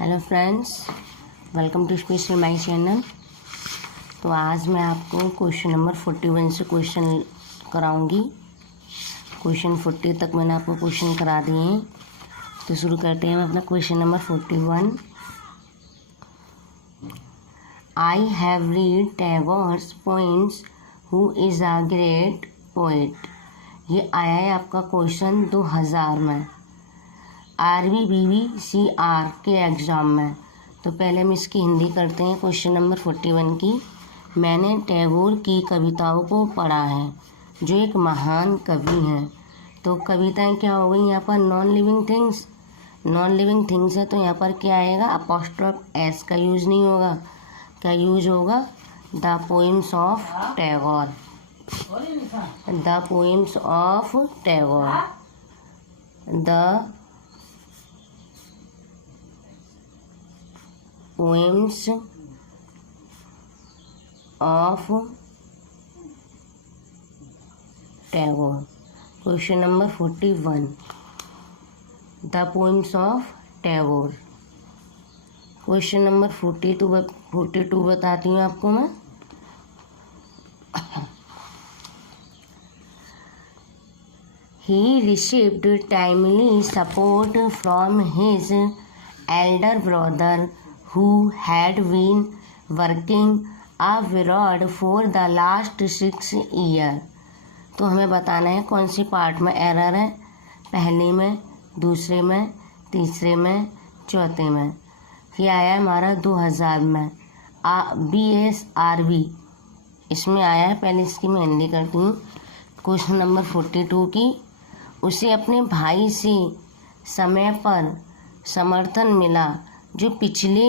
Hello friends, welcome to special my channel. तो आज मैं आपको क्वेश्चन नंबर 41 से क्वेश्चन कराऊंगी। क्वेश्चन 40 तक मैंने आपको क्वेश्चन करा दिए हैं। तो शुरू करते हैं अपना question number 41। I have read Tagore's poems who is a great poet. ये आया है आपका क्वेश्चन 2000 में RBBCR के एग्ज़ाम में। तो पहले हम इसकी हिंदी करते हैं। क्वेश्चन नंबर 41 की, मैंने टैगोर की कविताओं को पढ़ा है जो एक महान कवि हैं। तो कविताएं क्या हो गई यहाँ पर? नॉन लिविंग थिंग्स है। तो यहाँ पर क्या आएगा? अपॉस्ट्रोफ एस का यूज़ नहीं होगा। क्या यूज होगा? The poems of Tagore. The poems of Tagore. The poems of Tagore. Question number 41, the poems of Tagore. Question number 42 बताती हूँ आपको मैं। He received timely support from his elder brother who had been working abroad for the last 6 years। तो हमें बताना है कौन C part में एरर है। पहले में, दूसरे में, तीसरे में, चौथे में। ये आया है हमारा 2000 में BSRB इसमें आया है। पहले इसकी मैं हिंदी करती हूँ। क्वेश्चन नंबर 42 की, उसे अपने भाई से समय पर समर्थन मिला जो पिछले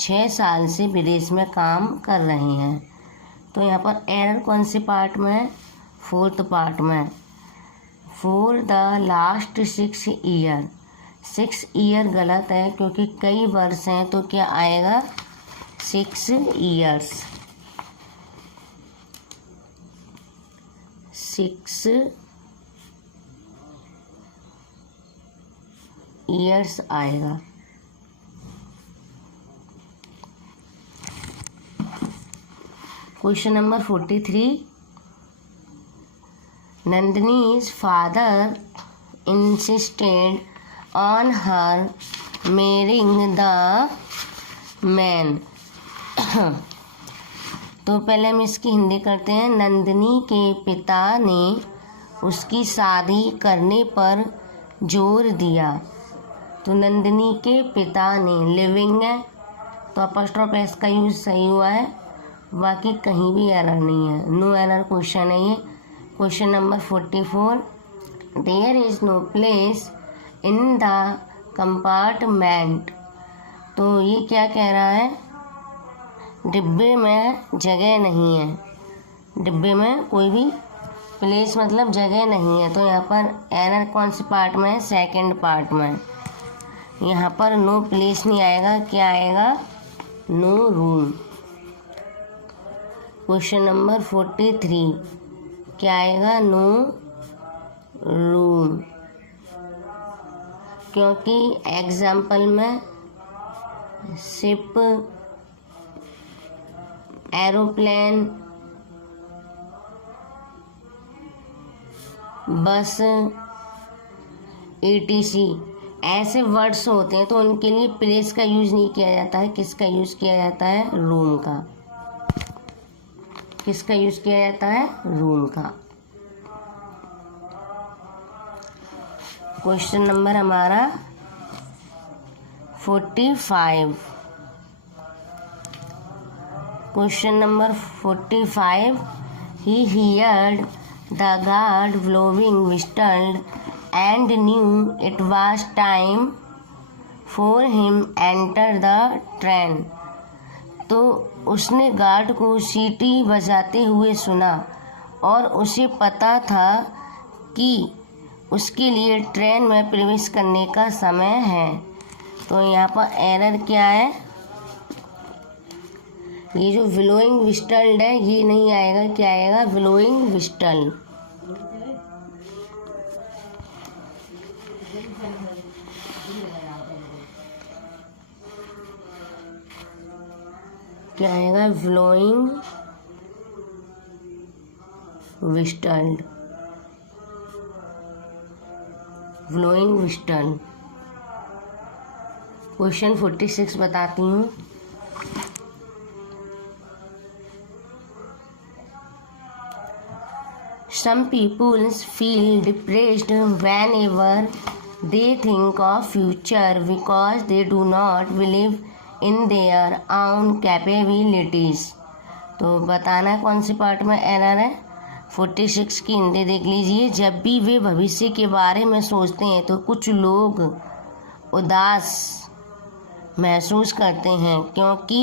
6 साल से विदेश में काम कर रहे हैं। तो यहाँ पर एरर कौन से पार्ट में है? 4th पार्ट में। For the last 6 year. 6 year गलत है क्योंकि कई वर्ष हैं। तो क्या आएगा? 6 ईयर्स। 6 ईयर्स आएगा। Question number 43, Nandini's father insisted on her marrying the man। तो पहले हम इसकी हिंदी करते हैं। नंदिनी के पिता ने उसकी शादी करने पर जोर दिया। तो नंदिनी के पिता ने, लिविंग है तो अपॉस्ट्रोफ एस का यूज सही हुआ है। बाकी कहीं भी एरर नहीं है। नो एरर क्वेश्चन है ये। Question number 44, there is no place in the compartment. तो ये क्या कह रहा है? डिब्बे में जगह नहीं है। डिब्बे में कोई भी प्लेस मतलब जगह नहीं है। तो यहाँ पर एरर कौन से पार्ट में है? 2nd पार्ट में। यहाँ पर नो प्लेस नहीं आएगा। क्या आएगा? No room. क्वेश्चन नंबर 43, क्या आएगा? No room. क्योंकि एग्जाम्पल में शिप, एरोप्लेन, बस, ETC ऐसे वर्ड्स होते हैं तो उनके लिए प्लेस का यूज नहीं किया जाता है। किसका यूज किया जाता है? रूम का। किसका यूज किया जाता है? रूम का। क्वेश्चन नंबर हमारा 45। Question number 45, he heard the guard blowing whistle and knew it was time for him enter the train। तो उसने गार्ड को सीटी बजाते हुए सुना और उसे पता था कि उसके लिए ट्रेन में प्रवेश करने का समय है। तो यहाँ पर एरर क्या है? ये जो ब्लोइंग विस्टल्ड है ये नहीं आएगा। क्या आएगा? Blowing whistle. क्या आएगा? Blowing whistle, blowing whistle. Question 46 बताती हूँ। Some people feel depressed whenever they think of future because they do not believe in their own capabilities। तो बताना कौन से पार्ट में एरर है। 46 की हिंदी देख लीजिए। जब भी वे भविष्य के बारे में सोचते हैं तो कुछ लोग उदास महसूस करते हैं क्योंकि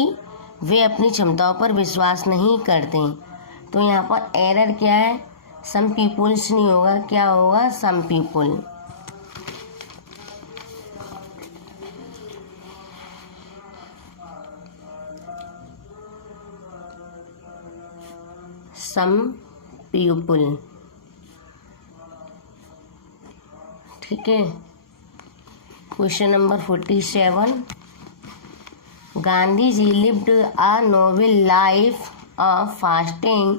वे अपनी क्षमताओं पर विश्वास नहीं करते। तो यहाँ पर एरर क्या है? सम पीपुल्स नहीं होगा, क्या होगा? सम पीपुल। सम पीपुल, ठीक है। Question number 47। Gandhi ji lived a noble life of fasting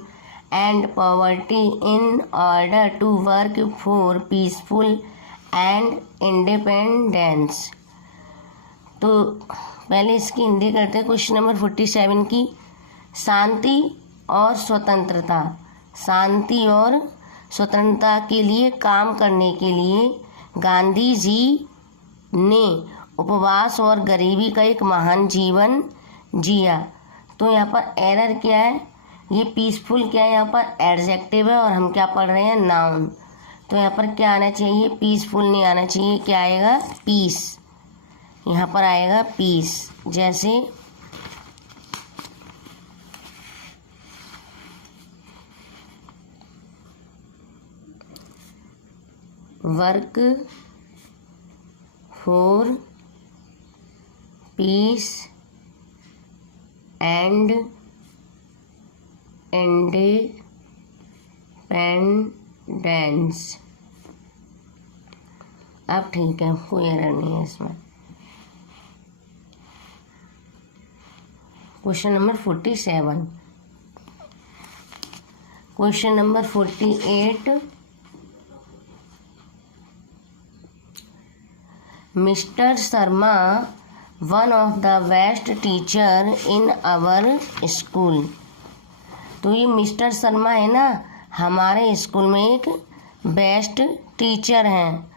and poverty in order to work for peaceful and independence। तो पहले इसकी हिंदी करते हैं। क्वेश्चन नंबर 47 की। शांति और स्वतंत्रता, शांति और स्वतंत्रता के लिए काम करने के लिए गांधी जी ने उपवास और गरीबी का एक महान जीवन जिया। तो यहाँ पर एरर क्या है? ये पीसफुल क्या है? यहाँ पर एडजेक्टिव है और हम क्या पढ़ रहे हैं? नाउन। तो यहाँ पर क्या आना चाहिए? पीसफुल नहीं आना चाहिए। क्या आएगा? पीस। यहाँ पर आएगा पीस। जैसे work for peace and independence. अब ठीक है, कोई एरर नहीं है इसमें। Question number 47। Question number 48। Mister Sharma one of the best teacher in our school. तो ये मिस्टर शर्मा है ना, हमारे स्कूल में एक बेस्ट टीचर हैं।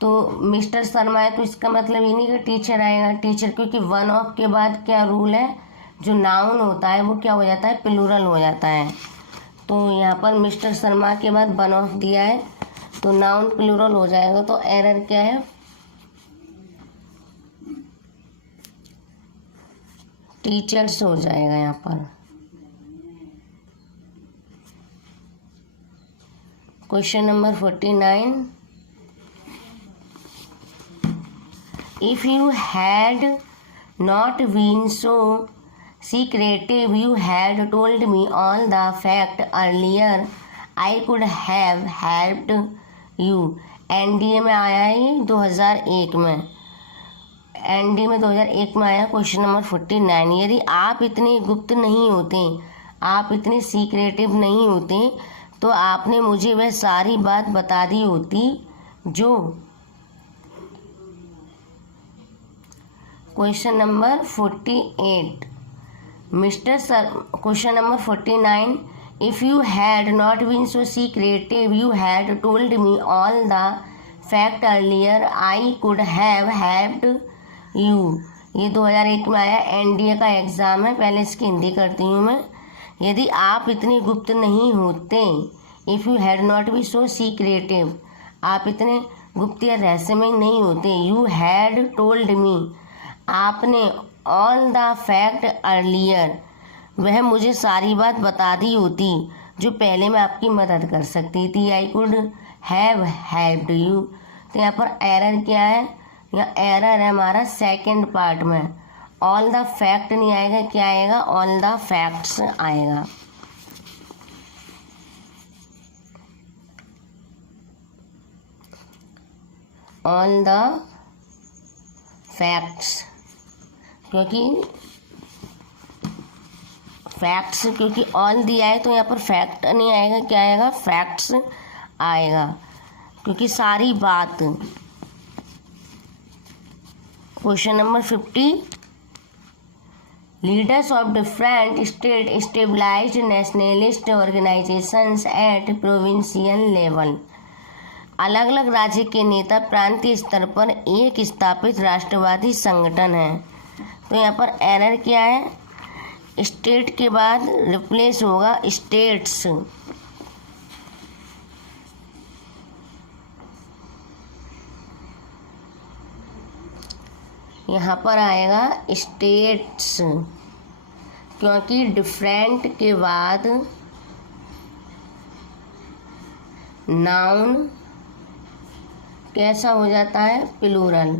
तो मिस्टर शर्मा है तो इसका मतलब ये नहीं कि टीचर आएगा। टीचर, क्योंकि वन ऑफ के बाद क्या रूल है? जो नाउन होता है वो क्या हो जाता है? प्लूरल हो जाता है। तो यहाँ पर मिस्टर शर्मा के बाद वन ऑफ दिया है तो नाउन प्लूरल हो जाएगा। तो एरर क्या है? टीचर्स हो जाएगा यहाँ पर। Question number 49। If you had not been so secretive you had told me all the fact earlier I could have helped you। NDA में आया है ये 2001 में। एनडीए में 2001 में आया। Question number 49। यदि आप इतने गुप्त नहीं होते, आप इतने सीक्रेटिव नहीं होते तो आपने मुझे वह सारी बात बता दी होती जो। Question number 48। Question number 49। If you had not been so secretive you had told me all the fact earlier I could have helped you. ये 2001 में आया। एनडीए का एग्ज़ाम है। पहले इसकी हिंदी करती हूँ मैं। यदि आप इतने गुप्त नहीं होते, if you had not be so secretive, आप इतने गुप्त या रहस्यमय नहीं होते। यू हैड टोल्ड मी, आपने ऑल द फैक्ट अर्लियर, वह मुझे सारी बात बता दी होती जो पहले मैं आपकी मदद कर सकती थी। आई कुड हैव हेल्प्ड यू। तो यहाँ पर एरर क्या है? यहाँ एरर है हमारा सेकंड पार्ट में। ऑल द फैक्ट नहीं आएगा, क्या आएगा? ऑल द फैक्ट्स आएगा। ऑल द फैक्ट्स, क्योंकि फैक्ट्स, क्योंकि ऑल दिया है तो यहाँ पर फैक्ट नहीं आएगा, क्या आएगा, फैक्ट्स आएगा, क्योंकि सारी बात। Question number 50, leaders of different state stabilised nationalist organisations at provincial level. अलग अलग राज्य के नेता प्रांतीय स्तर पर एक स्थापित राष्ट्रवादी संगठन है। तो यहाँ पर एरर क्या है, स्टेट के बाद रिप्लेस होगा स्टेट्स। यहाँ पर आएगा स्टेट्स, क्योंकि डिफरेंट के बाद नाउन कैसा हो जाता है, प्लूरल,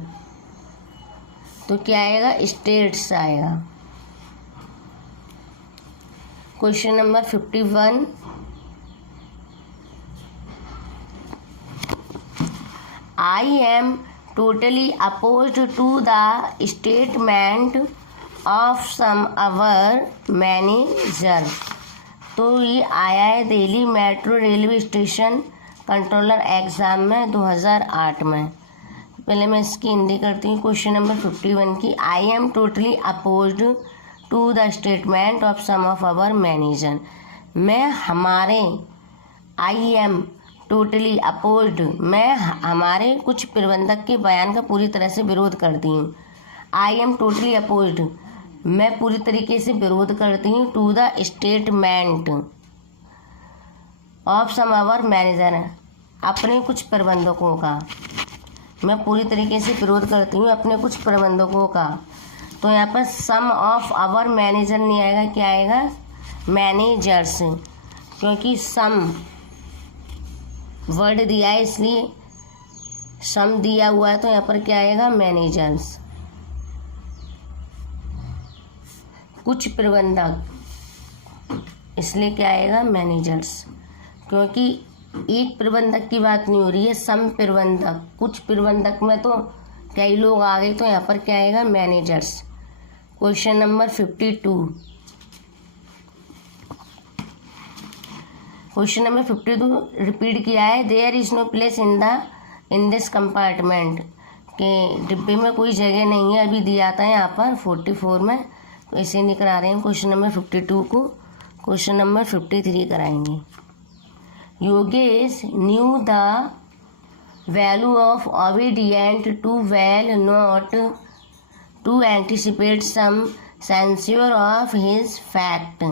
तो क्या आएगा, स्टेट्स आएगा। Question number 51, I am totally opposed to the statement of some our manager। तो ये आया है Delhi metro railway station controller exam में 2008 में। पहले मैं इसकी हिंदी करती हूँ। क्वेश्चन नंबर 51 की, I am totally opposed to the statement of some of our manager. मैं हमारे, आई एम टोटली अपोज्ड, मैं हमारे कुछ प्रबंधक के बयान का पूरी तरह से विरोध करती हूँ। आई एम टोटली अपोज्ड, मैं पूरी तरीके से विरोध करती हूँ, to the statement of some our manager, अपने कुछ प्रबंधकों का, मैं पूरी तरीके से विरोध करती हूँ अपने कुछ प्रबंधकों का। तो यहाँ पर सम ऑफ आवर मैनेजर नहीं आएगा, क्या आएगा, मैनेजर्स, क्योंकि सम वर्ड दिया है इसलिए सम दिया हुआ है, तो यहाँ पर क्या आएगा, मैनेजर्स। कुछ प्रबंधक, इसलिए क्या आएगा, मैनेजर्स, क्योंकि एक प्रबंधक की बात नहीं हो रही है, सम प्रबंधक, कुछ प्रबंधक में तो कई लोग आ गए, तो यहाँ पर क्या आएगा, managers. Question number 52, question number 52 repeat किया है, there is no place in this compartment, के डिब्बे में कोई जगह नहीं है, अभी दिया था यहाँ पर 44 में, तो इसे नहीं करा रहे हैं क्वेश्चन नंबर 52 को। क्वेश्चन नंबर 53 कराएंगे। Yogesh knew the value of obedient too well not to anticipate some censure of his fact.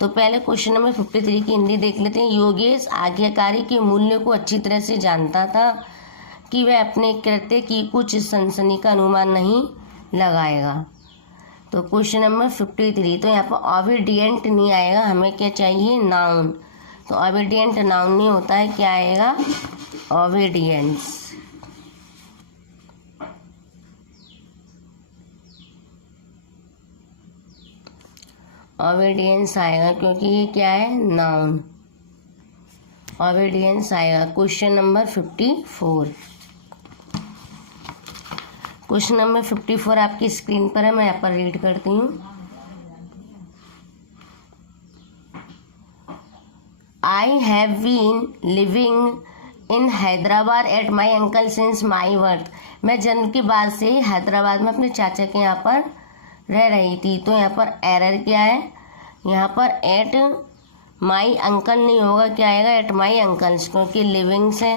तो पहले क्वेश्चन नंबर 53 की हिंदी देख लेते हैं। योगेश आज्ञाकारी के मूल्य को अच्छी तरह से जानता था कि वह अपने कृत्य की कुछ सनसनी का अनुमान नहीं लगाएगा। तो क्वेश्चन नंबर 53, तो यहाँ पर ओबीडिएंट नहीं आएगा, हमें क्या चाहिए, नाउन। तो ओबीडिएंट नाउन नहीं होता है, क्या आएगा, ओबीडियंस। ओबीडियंस आएगा, क्योंकि ये क्या है, नाउन, ओबीडियंस आएगा। क्वेश्चन नंबर 54, क्वेश्चन नंबर 54 आपकी स्क्रीन पर है, मैं यहाँ पर रीड करती हूँ। I have been living in Hyderabad at my uncle since my birth. मैं जन्म के बाद से ही हैदराबाद में अपने चाचा के यहाँ पर रह रही थी। तो यहाँ पर एरर क्या है, यहाँ पर एट माई अंकल नहीं होगा, क्या आएगा, एट माई अंकल्स, क्योंकि लिविंग से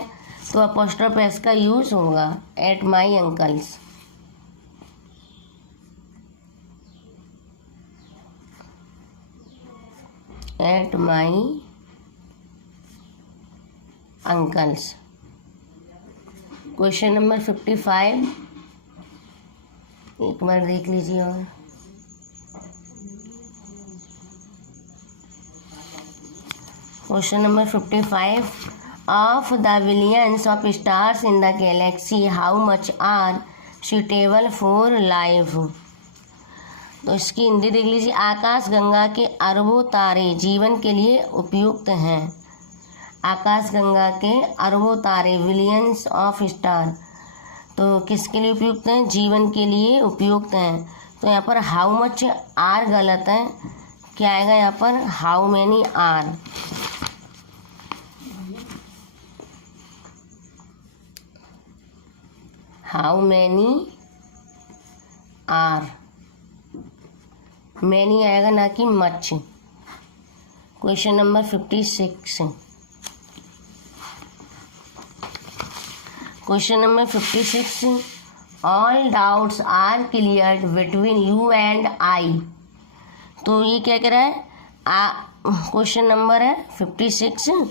तो अपोस्ट्रोफ एस का यूज होगा, at my uncle's. At my uncle's. Question number 55 एक बार देख लीजिए। और question number 55, of the billions of stars in the galaxy how much are suitable for life. तो इसकी हिंदी देख लीजिए। आकाश गंगा के अरबों तारे जीवन के लिए उपयुक्त हैं। आकाश गंगा के अरबों तारे, बिलियंस ऑफ स्टार, तो किसके लिए उपयुक्त हैं, जीवन के लिए उपयुक्त हैं। तो यहाँ पर हाउ मच आर गलत है, क्या आएगा यहाँ पर, how many are. How many are, many आएगा ना कि much. Question number 56। Question number 56, all doubts are cleared between you and I. तो ये क्या कह रहा है, क्वेश्चन नंबर है 56,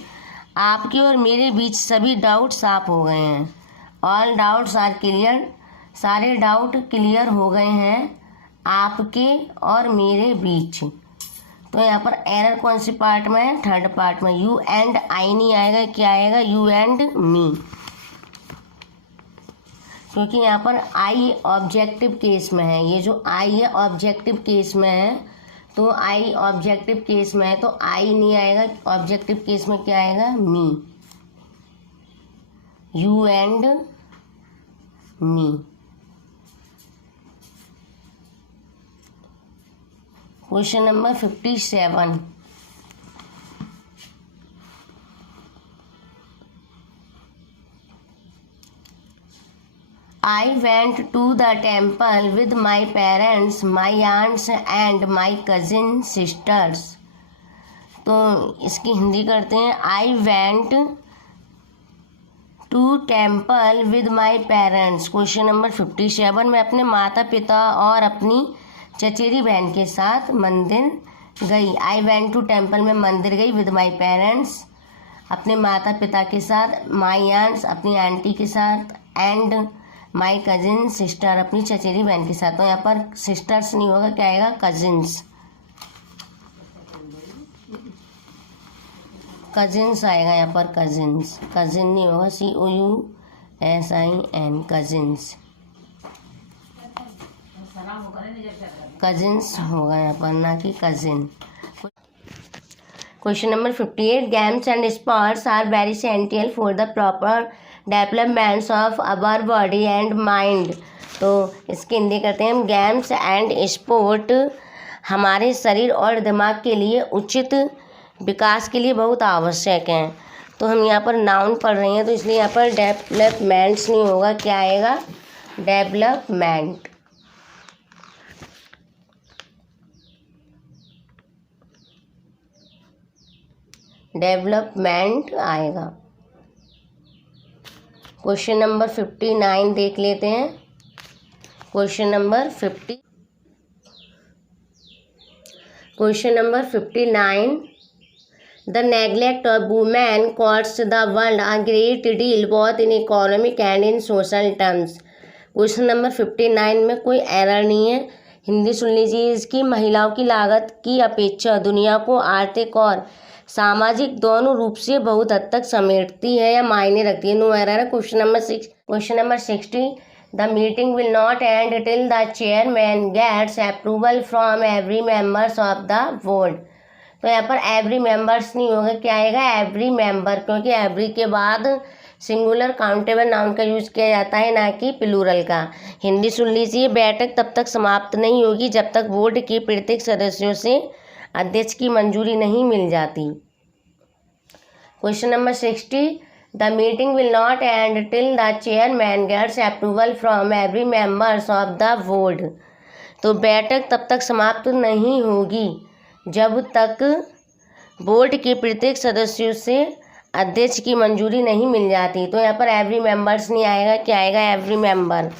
आपके और मेरे बीच सभी डाउट साफ हो गए हैं। ऑल डाउट्स आर क्लियर, सारे डाउट क्लियर हो गए हैं आपके और मेरे बीच। तो यहाँ पर एरर कौन सी पार्ट में है, थर्ड पार्ट में। यू एंड आई नहीं आएगा, क्या आएगा, यू एंड मी, क्योंकि यहाँ पर आई ऑब्जेक्टिव केस में है। ये जो आई है ऑब्जेक्टिव केस में है, तो आई ऑब्जेक्टिव केस में है तो आई नहीं आएगा, ऑब्जेक्टिव केस में क्या आएगा, me, you and me. Question number 57, I went to the temple with my parents, my aunts and my cousin sisters। तो इसकी हिंदी करते हैं, I went to temple with my parents। Question number 57, मैं अपने माता पिता और अपनी चचेरी बहन के साथ मंदिर गई। I went to temple में मंदिर गई, with my parents अपने माता पिता के साथ, my aunts अपनी आंटी के साथ, and माई कजिन सिस्टर अपनी चचेरी बहन के साथ। तो यहाँ पर सिस्टर्स नहीं होगा, क्या आएगा, कजिन्स, कजिन्स आएगा यहाँ पर, कजिन्स, कजिन नहीं होगा, COUSIN, कजिन्स, कजिन्स होगा यहाँ पर, ना कि cousin. Question number 58, games and sports are very essential for the proper developments of our body and mind. तो इसकी हिंदी करते हैं हम, गेम्स एंड स्पोर्ट हमारे शरीर और दिमाग के लिए उचित विकास के लिए बहुत आवश्यक हैं। तो हम यहाँ पर नाउन पढ़ रहे हैं, तो इसलिए यहाँ पर डेवलपमेंट्स नहीं होगा, क्या आएगा, डेवलपमेंट। डेवलपमेंट आएगा। क्वेश्चन नंबर 59 देख लेते हैं। Question number 59, the neglect of women cost the world a great deal both in economic and in social terms. Question number 59 में कोई एरर नहीं है, हिंदी सुन लीजिए इसकी। महिलाओं की लागत की अपेक्षा दुनिया को आर्थिक और सामाजिक दोनों रूप से बहुत हद तक समेटती है या मायने रखती है, नो एरर है। Question number 60, the meeting will not end till the chairman gets approval from every members of the board. तो यहाँ पर एवरी मेंबर्स नहीं होगा, क्या आएगा, एवरी मेंबर, क्योंकि एवरी के बाद सिंगुलर काउंटेबल नाउन का यूज़ किया जाता है, ना कि प्लूरल का। हिंदी सुन लीजिए, बैठक तब तक समाप्त नहीं होगी जब तक बोर्ड के प्रत्येक सदस्यों से अध्यक्ष की मंजूरी नहीं मिल जाती। Question number 60, the meeting will not end till the chairman gets approval from every members of the board. तो बैठक तब तक समाप्त नहीं होगी जब तक बोर्ड के प्रत्येक सदस्यों से अध्यक्ष की मंजूरी नहीं मिल जाती। तो यहाँ पर एवरी मेंबर्स नहीं आएगा, क्या आएगा, एवरी मेंबर,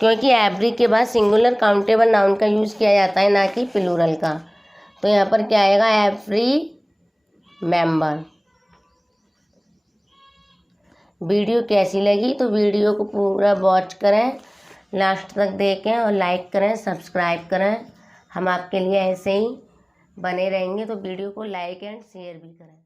क्योंकि एवरी के बाद सिंगुलर काउंटेबल नाउन का यूज़ किया जाता है, ना कि प्लूरल का। तो यहाँ पर क्या आएगा, एवरी मेंबर। वीडियो कैसी लगी तो वीडियो को पूरा वॉच करें, लास्ट तक देखें और लाइक करें, सब्सक्राइब करें। हम आपके लिए ऐसे ही बने रहेंगे, तो वीडियो को लाइक एंड शेयर भी करें।